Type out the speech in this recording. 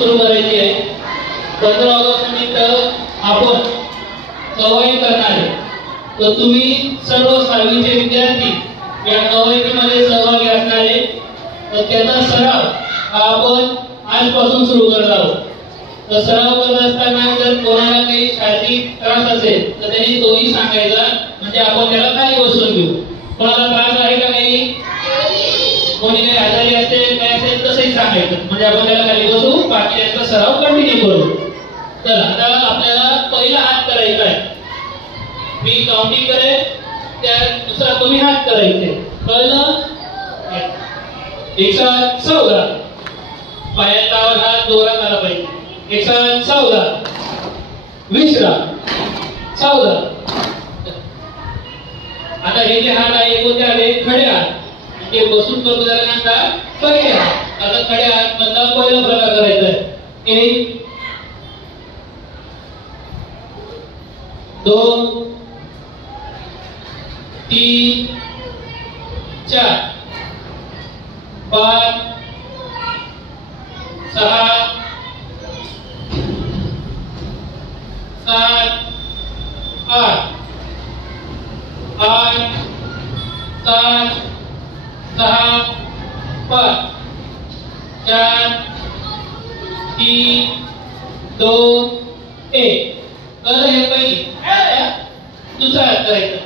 सुरू करायची आहे. 15 ऑगस्ट निमित्त आपण कवायत करणार आहे. तर तुम्ही सर्व 6वीचे विद्यार्थी या कवायतीमध्ये सहभागी असणार आहे. तर त्याचा सराव हा आपण आजपासून सुरू करत आहोत. तर सराव करत असताना जर कोणाला काही शारीरिक त्रास असेल तर त्यांनी तोही सांगायचा, म्हणजे आपण त्याला खाली बसवून घेऊ. कोणाला त्रास आहे का नाही, कोणी काही आजारी असेल काय असेल तसंही सांगायचं, म्हणजे आपण त्याला खाली बसवू, बाकी यांचा सराव कंटिन्यू करू. तर आता आपल्याला पहिला हात करायचा आहे. मी काउंटिंग करेन त्यानुसार तुम्ही हात करायचे. कळलं? 114 पायाचा आवाज हा जोरात आला पाहिजे. 114 विश्रा 14. आता हे जे हात आहे कोणते आले? खडे हात. ते बसून करतो त्यानंतर खडे हात. आता खडे हात मधला पहिला प्रकार करायचा आहे. 1 2 3 4 5 6 7 8 8 7 6 5 4 3 2 1. कळलं हे पहिली. दुसरा हात करायचा.